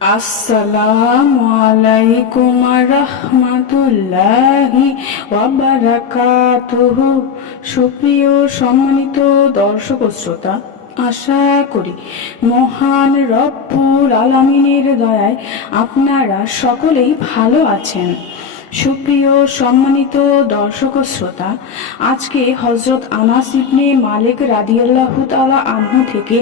আসসালামু আলাইকুম রহমতুল্লাহি ওয়াবারাকাতুহু সুপ্রিয় সম্মানিত দর্শক শ্রোতা, আশা করি মহান রব্বুল আলামিনের দয়ায় আপনারা সকলেই ভালো আছেন। সুপ্রিয় সম্মানিত দর্শক শ্রোতা, আজকে হজরত আনাস ইবনে মালিক রাদিয়াল্লাহু তাআলা আনহু থেকে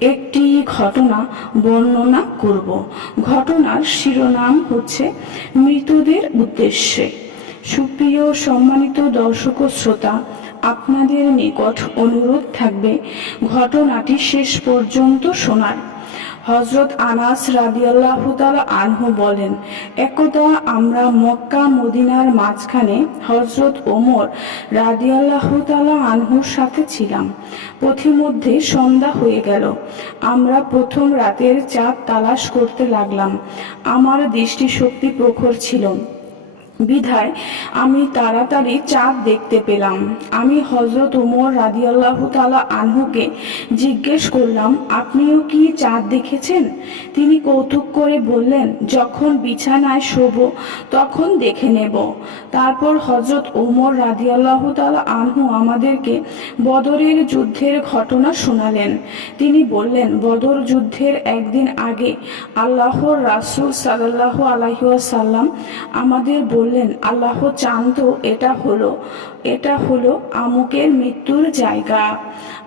একটি ঘটনা বর্ণনা করব। ঘটনার শিরোনাম হচ্ছে মৃতদের উদ্দেশ্যে। সুপ্রিয় সম্মানিত দর্শক শ্রোতা, আপনাদের নিকট অনুরোধ থাকবে, ঘটনাটি শেষ পর্যন্ত শোনার। হজরত আনাস আনহু বলেন, একদা আমরা মক্কা মদিনার মাঝখানে হজরত ওমর রাদিয়াল্লাহ তালা আনহুর সাথে ছিলাম। পথিমধ্যে সন্ধ্যা হয়ে গেল। আমরা প্রথম রাতের চাঁদ তালাশ করতে লাগলাম। আমার দৃষ্টিশক্তি প্রখর ছিল। বিধায় আমি তাড়াতাড়ি চাঁদ দেখতে পেলাম। আমি হজরত উমর রাদিয়াল্লাহু তালা আনহুকে জিজ্ঞেস করলাম, আপনিও কি চাঁদ দেখেছেন? তিনি কৌতুক করে বললেন, যখন বিছানায় শোব, তখন দেখে নেব। তারপর হজরত উমর রাদিয়াল্লাহু তালা আনহু আমাদেরকে বদরের যুদ্ধের ঘটনা শোনালেন। তিনি বললেন, বদর যুদ্ধের একদিন আগে আল্লাহর রাসুল সাল্লাহ আলহিউসাল্লাম আমাদের বললেন, আল্লাহ চান তো এটা হলো এটা হলো আমুকের মৃত্যুর জায়গা।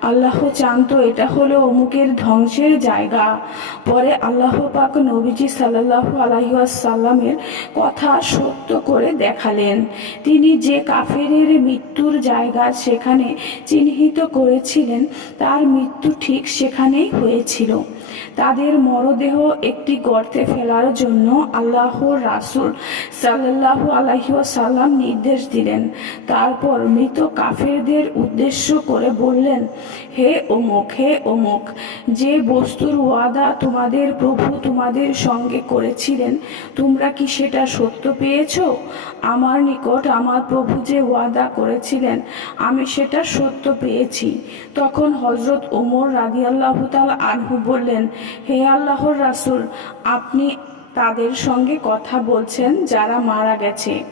আল্লাহ চান তো এটা হলো অমুকের ধ্বংসের জায়গা। পরে আল্লাহ পাক নবীজি সাল্লাহ আলহিউসাল্লামের কথা সত্য করে দেখালেন। তিনি যে কাফেরের মৃত্যুর জায়গা সেখানে চিহ্নিত করেছিলেন, তার মৃত্যু ঠিক সেখানেই হয়েছিল। তাদের মরদেহ একটি গর্তে ফেলার জন্য আল্লাহর রাসুল সাল্লাহ আলহিসাল্লাম নির্দেশ দিলেন। তারপর মৃত কাফেরদের উদ্দেশ্য করে বললেন, হে অমুক হে অমুক, যে বস্তুর ওয়াদা তোমাদের প্রভু তোমাদের সঙ্গে করেছিলেন, তোমরা কি সেটা সত্য পেয়েছ? আমার নিকট আমার প্রভু যে ওয়াদা করেছিলেন, আমি সেটা সত্য পেয়েছি। তখন হজরত ওমর রাদিয়াল্লাহ তাল আনহু বললেন, হে আল্লাহর রাসুল, আপনি তাদের সঙ্গে কথা বলছেন যারা মারা গেছে।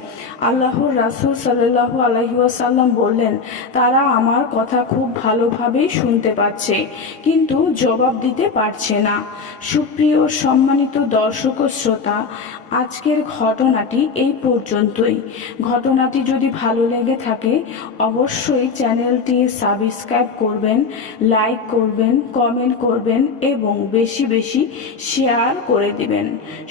আল্লাহর রাসুল সাল্লাহ আলহিউসাল্লাম বললেন, তারা আমার কথা খুব ভালোভাবেই শুনতে পাচ্ছে, কিন্তু জবাব দিতে পারছে না। সুপ্রিয় সম্মানিত দর্শক ও শ্রোতা, আজকের ঘটনাটি এই পর্যন্তই। ঘটনাটি যদি ভালো লেগে থাকে, অবশ্যই চ্যানেলটি সাবস্ক্রাইব করবেন, লাইক করবেন, কমেন্ট করবেন এবং বেশি বেশি শেয়ার করে দিবেন।